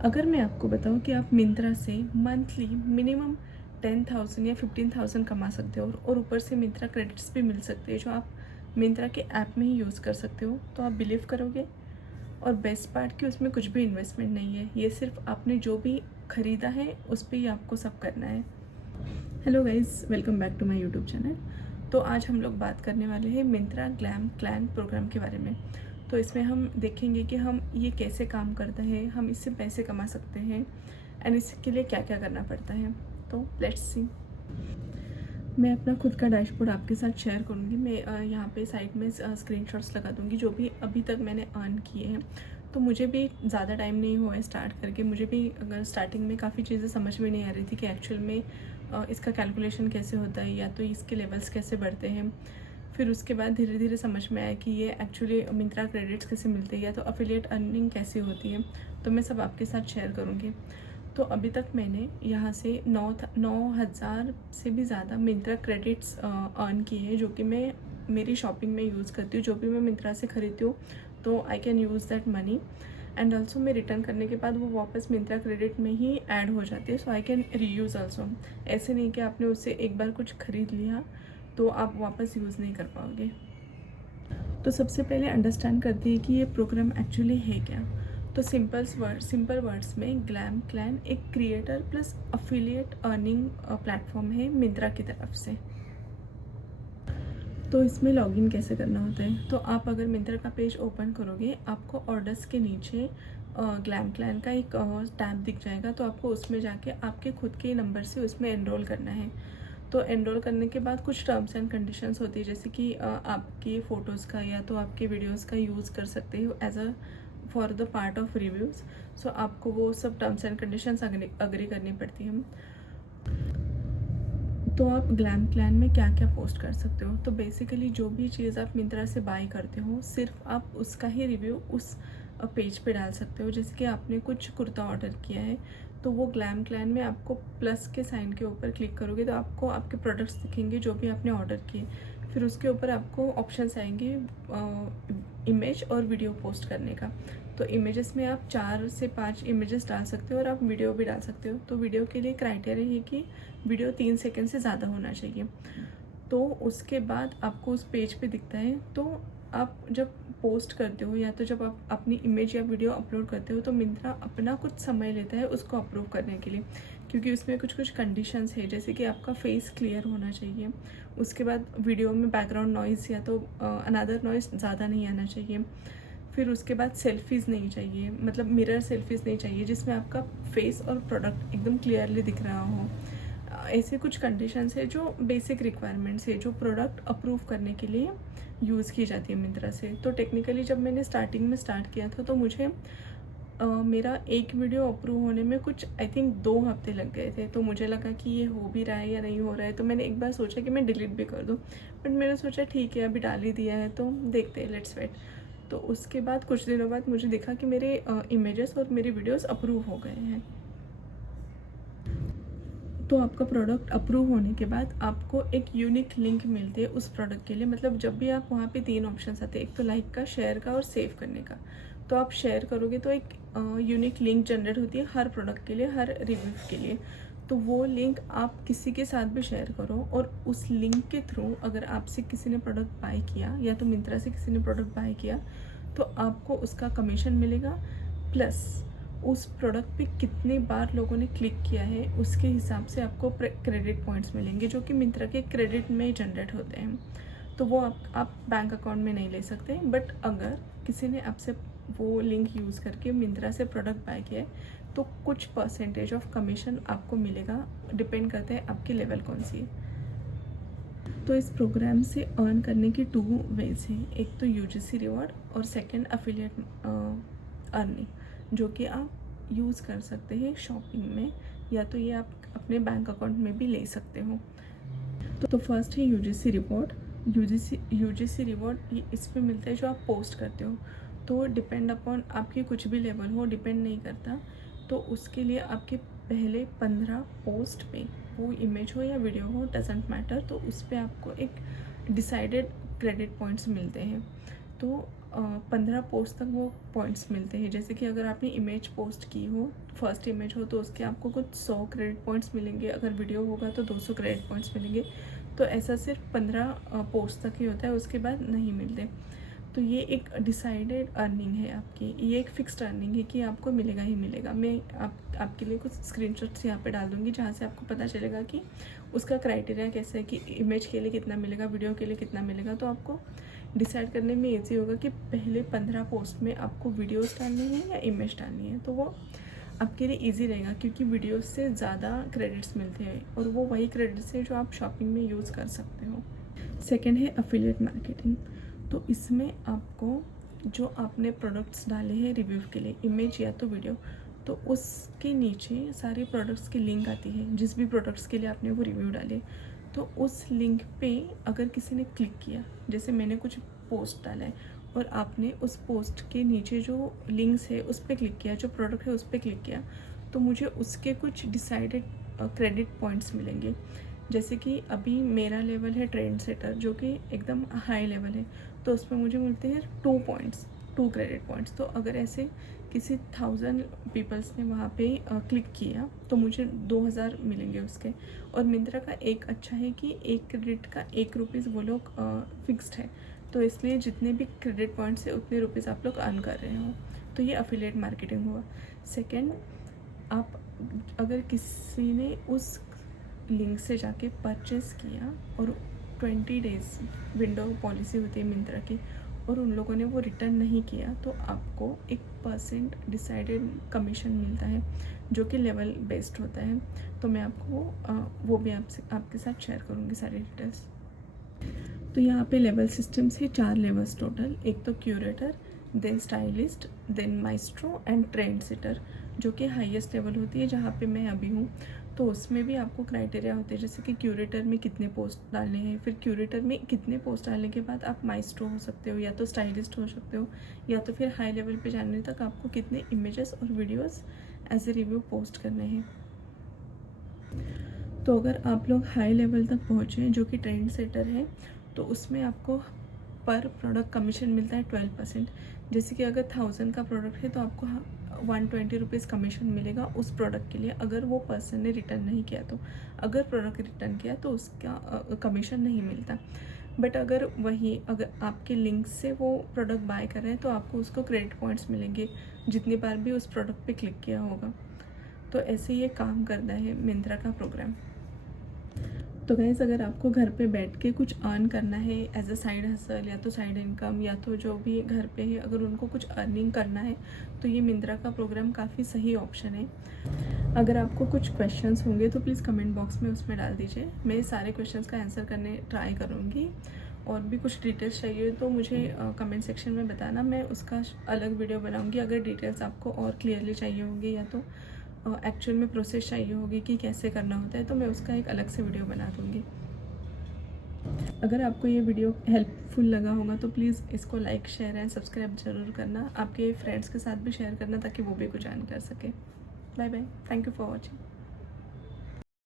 अगर मैं आपको बताऊं कि आप मिंत्रा से मंथली मिनिमम 10,000 या 15,000 कमा सकते हो और ऊपर से मिंत्रा क्रेडिट्स भी मिल सकते हैं जो आप मिंत्रा के ऐप में ही यूज़ कर सकते हो, तो आप बिलीव करोगे? और बेस्ट पार्ट कि उसमें कुछ भी इन्वेस्टमेंट नहीं है, ये सिर्फ आपने जो भी ख़रीदा है उस पर ही आपको सब करना है। Hello guys, welcome back to my YouTube channel. तो आज हम लोग बात करने वाले हैं मिंत्रा ग्लैम क्लैन प्रोग्राम के बारे में। तो इसमें हम देखेंगे कि हम ये कैसे काम करता है, हम इससे पैसे कमा सकते हैं एंड इसके लिए क्या क्या करना पड़ता है। तो लेट्स सी। मैं अपना खुद का डैशबोर्ड आपके साथ शेयर करूँगी। मैं यहाँ पे साइड में स्क्रीनशॉट्स लगा दूँगी जो भी अभी तक मैंने अर्न किए हैं। तो मुझे भी ज़्यादा टाइम नहीं हुआ है स्टार्ट करके। मुझे भी अगर स्टार्टिंग में काफ़ी चीज़ें समझ में नहीं आ रही थी कि एक्चुअल में इसका कैलकुलेशन कैसे होता है या तो इसके लेवल्स कैसे बढ़ते हैं। फिर उसके बाद धीरे धीरे समझ में आया कि ये एक्चुअली मिंत्रा क्रेडिट्स कैसे मिलते हैं या तो अफिलिएट अर्निंग कैसे होती है। तो मैं सब आपके साथ शेयर करूँगी। तो अभी तक मैंने यहाँ से 9,000 से भी ज़्यादा मिंत्रा क्रेडिट्स अर्न किए हैं, जो कि मैं मेरी शॉपिंग में यूज़ करती हूँ। जो भी मैं मिंत्रा से ख़रीदती हूँ तो I can use that money and also मैं रिटर्न करने के बाद वो वापस मिंत्रा क्रेडिट में ही ऐड हो जाती है, सो आई कैन रीयूज़ ऑल्सो। ऐसे नहीं कि आपने उससे एक बार कुछ ख़रीद लिया तो आप वापस यूज़ नहीं कर पाओगे। तो सबसे पहले अंडरस्टैंड करते हैं कि ये प्रोग्राम एक्चुअली है क्या। तो सिंपल वर्ड्स में ग्लैम क्लैन एक creator plus affiliate earning platform है मिंत्रा की तरफ से। तो इसमें लॉगिन कैसे करना होता है, तो आप अगर मिंत्रा का पेज ओपन करोगे आपको ऑर्डर्स के नीचे ग्लैम क्लैन का एक टैब दिख जाएगा। तो आपको उसमें जाके आपके खुद के नंबर से उसमें एनरोल करना है। तो एनरोल करने के बाद कुछ टर्म्स एंड कंडीशंस होती है, जैसे कि आपके फ़ोटोज़ का या तो आपके वीडियोज़ का यूज़ कर सकते हो as a for the part of reviews. So आपको वो सब टर्म्स एंड कंडीशंस अग्री करनी पड़ती है। तो आप ग्लैम क्लैन में क्या क्या पोस्ट कर सकते हो, तो बेसिकली जो भी चीज़ आप मिंत्रा से बाय करते हो सिर्फ आप उसका ही रिव्यू उस पेज पे डाल सकते हो। जैसे कि आपने कुछ कुर्ता ऑर्डर किया है तो वो ग्लैम क्लैन में आपको प्लस के साइन के ऊपर क्लिक करोगे तो आपको आपके प्रोडक्ट्स दिखेंगे जो भी आपने ऑर्डर किए। फिर उसके ऊपर आपको ऑप्शंस आएंगे इमेज और वीडियो पोस्ट करने का। तो इमेजेस में आप 4 से 5 इमेजेस डाल सकते हो और आप वीडियो भी डाल सकते हो। तो वीडियो के लिए क्राइटेरिया है कि वीडियो 3 सेकंड से ज़्यादा होना चाहिए। तो उसके बाद आपको उस पेज पे दिखता है। तो आप जब पोस्ट करते हो या तो जब आप अपनी इमेज या वीडियो अपलोड करते हो तो मिंत्रा अपना कुछ समय लेता है उसको अप्रूव करने के लिए, क्योंकि उसमें कुछ कंडीशंस है, जैसे कि आपका फेस क्लियर होना चाहिए। उसके बाद वीडियो में बैकग्राउंड नॉइज़ या तो अनदर नॉइज़ ज़्यादा नहीं आना चाहिए। फिर उसके बाद सेल्फीज़ नहीं चाहिए, मतलब मिरर सेल्फीज़ नहीं चाहिए जिसमें आपका फेस और प्रोडक्ट एकदम क्लियरली दिख रहा हो। ऐसे कुछ कंडीशंस है जो बेसिक रिक्वायरमेंट्स है जो प्रोडक्ट अप्रूव करने के लिए यूज़ की जाती है मिंत्रा से। तो टेक्निकली जब मैंने स्टार्टिंग में स्टार्ट किया था तो मुझे मेरा एक वीडियो अप्रूव होने में कुछ आई थिंक 2 हफ्ते लग गए थे। तो मुझे लगा कि ये हो भी रहा है या नहीं हो रहा है, तो मैंने एक बार सोचा कि मैं डिलीट भी कर दूँ, बट मैंने सोचा ठीक है अभी डाल ही दिया है तो देखते हैं, लेट्स वेट। तो उसके बाद कुछ दिनों बाद मुझे दिखा कि मेरे इमेजेस और मेरे वीडियोस अप्रूव हो गए हैं। तो आपका प्रोडक्ट अप्रूव होने के बाद आपको एक यूनिक लिंक मिलती है उस प्रोडक्ट के लिए। मतलब जब भी आप वहाँ पे 3 ऑप्शंस आते हैं, एक तो लाइक का, शेयर का और सेव करने का। तो आप शेयर करोगे तो एक यूनिक लिंक जनरेट होती है हर प्रोडक्ट के लिए, हर रिव्यू के लिए। तो वो लिंक आप किसी के साथ भी शेयर करो और उस लिंक के थ्रू अगर आपसे किसी ने प्रोडक्ट बाय किया या तो मिंत्रा से किसी ने प्रोडक्ट बाय किया तो आपको उसका कमीशन मिलेगा, प्लस उस प्रोडक्ट पे कितनी बार लोगों ने क्लिक किया है उसके हिसाब से आपको क्रेडिट पॉइंट्स मिलेंगे जो कि मिंत्रा के क्रेडिट में जनरेट होते हैं। तो वो आप बैंक अकाउंट में नहीं ले सकते, बट अगर किसी ने आपसे वो लिंक यूज़ करके मिंत्रा से प्रोडक्ट बाय किया है तो कुछ परसेंटेज ऑफ कमीशन आपको मिलेगा, डिपेंड करता है आपकी लेवल कौन सी है। तो इस प्रोग्राम से अर्न करने की 2 वेज हैं, एक तो यूजीसी रिवॉर्ड और सेकंड अफिलिएट अर्निंग, जो कि आप यूज़ कर सकते हैं शॉपिंग में या तो ये आप अपने बैंक अकाउंट में भी ले सकते हो। तो फर्स्ट है यूजीसी रिवॉर्ड। यूजीसी रिवॉर्ड ये इस पे मिलता है जो आप पोस्ट करते हो। तो डिपेंड अपॉन आपकी कुछ भी लेवल हो, डिपेंड नहीं करता। तो उसके लिए आपके पहले 15 पोस्ट पे, वो इमेज हो या वीडियो हो डजेंट मैटर, तो उस पर आपको एक डिसाइडेड क्रेडिट पॉइंट्स मिलते हैं। तो 15 पोस्ट तक वो पॉइंट्स मिलते हैं। जैसे कि अगर आपने इमेज पोस्ट की हो, फर्स्ट इमेज हो, तो उसके आपको कुछ 100 क्रेडिट पॉइंट्स मिलेंगे। अगर वीडियो होगा तो 200 क्रेडिट पॉइंट्स मिलेंगे। तो ऐसा सिर्फ 15 पोस्ट तक ही होता है, उसके बाद नहीं मिलते। तो ये एक डिसाइडेड अर्निंग है आपकी, ये एक फिक्स्ड अर्निंग है कि आपको मिलेगा ही मिलेगा। मैं आपके लिए कुछ स्क्रीनशॉट्स यहाँ पे डाल दूँगी जहाँ से आपको पता चलेगा कि उसका क्राइटेरिया कैसा है कि इमेज के लिए कितना मिलेगा, वीडियो के लिए कितना मिलेगा। तो आपको डिसाइड करने में ईजी होगा कि पहले 15 पोस्ट में आपको वीडियोस डालनी है या इमेज डालनी है। तो वो आपके लिए ईजी रहेगा, क्योंकि वीडियोस से ज़्यादा क्रेडिट्स मिलते हैं और वो वही क्रेडिट्स है जो आप शॉपिंग में यूज़ कर सकते हो। सेकेंड है अफिलिएट मार्केटिंग। तो इसमें आपको जो आपने प्रोडक्ट्स डाले हैं रिव्यू के लिए, इमेज या तो वीडियो, तो उसके नीचे सारे प्रोडक्ट्स की लिंक आती है। जिस भी प्रोडक्ट्स के लिए आपने वो रिव्यू डाले, तो उस लिंक पे अगर किसी ने क्लिक किया, जैसे मैंने कुछ पोस्ट डाला है और आपने उस पोस्ट के नीचे जो लिंक्स है उस पर क्लिक किया, जो प्रोडक्ट है उस पर क्लिक किया, तो मुझे उसके कुछ डिसाइडेड क्रेडिट पॉइंट्स मिलेंगे। जैसे कि अभी मेरा लेवल है ट्रेंड सेटर, जो कि एकदम हाई लेवल है, तो उसमें मुझे मिलते हैं 2 पॉइंट्स, 2 क्रेडिट पॉइंट्स। तो अगर ऐसे किसी 1000 पीपल्स ने वहाँ पे क्लिक किया तो मुझे 2000 मिलेंगे उसके। और मिंत्रा का एक अच्छा है कि एक क्रेडिट का 1 रुपीज़ वो लोग फिक्स्ड है, तो इसलिए जितने भी क्रेडिट पॉइंट्स है उतने रुपीज़ आप लोग अर्न कर रहे हो। तो ये अफिलिएट मार्केटिंग हुआ। सेकेंड, आप अगर किसी ने उस लिंक से जाके परचेज़ किया और 20 डेज़ विंडो पॉलिसी होती है मिंत्रा की, और उन लोगों ने वो रिटर्न नहीं किया, तो आपको 1% डिसाइडेड कमीशन मिलता है, जो कि लेवल बेस्ड होता है। तो मैं आपको वो भी आपके साथ शेयर करूँगी सारी डिटेल्स। तो यहाँ पे लेवल सिस्टम्स है, 4 लेवल्स टोटल। एक तो curator, then stylist, then maestro and trend setter, जो कि हाईएस्ट लेवल होती है जहाँ पे मैं अभी हूँ। तो उसमें भी आपको क्राइटेरिया होते हैं, जैसे कि क्यूरेटर में कितने पोस्ट डालने हैं, फिर क्यूरेटर में कितने पोस्ट डालने के बाद आप माइस्ट्रो हो सकते हो, या तो स्टाइलिस्ट हो सकते हो, या तो फिर हाई लेवल पे जाने तक आपको कितने इमेजेस और videos as a review post करने हैं। तो अगर आप लोग हाई लेवल तक पहुँचे, जो कि ट्रेंड सेटर है, तो उसमें आपको पर प्रोडक्ट कमीशन मिलता है 12%। जैसे कि अगर 1000 का प्रोडक्ट है तो आपको 120 रुपीज़ कमीशन मिलेगा उस प्रोडक्ट के लिए, अगर वो पर्सन ने रिटर्न नहीं किया तो। अगर प्रोडक्ट रिटर्न किया तो उसका कमीशन नहीं मिलता। बट अगर आपके लिंक से वो प्रोडक्ट बाय कर रहे हैं तो आपको उसको क्रेडिट पॉइंट्स मिलेंगे जितनी बार भी उस प्रोडक्ट पे क्लिक किया होगा। तो ऐसे ये काम करता है मिंत्रा का प्रोग्राम। तो गाइज़, अगर आपको घर पे बैठ के कुछ अर्न करना है एज अ साइड हसल, या तो साइड इनकम, या तो जो भी घर पे है अगर उनको कुछ अर्निंग करना है, तो ये मिंत्रा का प्रोग्राम काफ़ी सही ऑप्शन है। अगर आपको कुछ क्वेश्चंस होंगे तो प्लीज़ कमेंट बॉक्स में उसमें डाल दीजिए, मैं सारे क्वेश्चंस का आंसर करने ट्राई करूँगी। और भी कुछ डिटेल्स चाहिए तो मुझे कमेंट सेक्शन में बताना, मैं उसका अलग वीडियो बनाऊँगी। अगर डिटेल्स आपको और क्लियरली चाहिए होंगी या तो एक्चुअल में प्रोसेस चाहिए होगी कि कैसे करना होता है, तो मैं उसका एक अलग से वीडियो बना दूँगी। अगर आपको ये वीडियो हेल्पफुल लगा होगा तो प्लीज़ इसको लाइक, शेयर एंड सब्सक्राइब ज़रूर करना। आपके फ्रेंड्स के साथ भी शेयर करना ताकि वो भी कुछ अर्न कर सके। Bye bye, thank you for watching.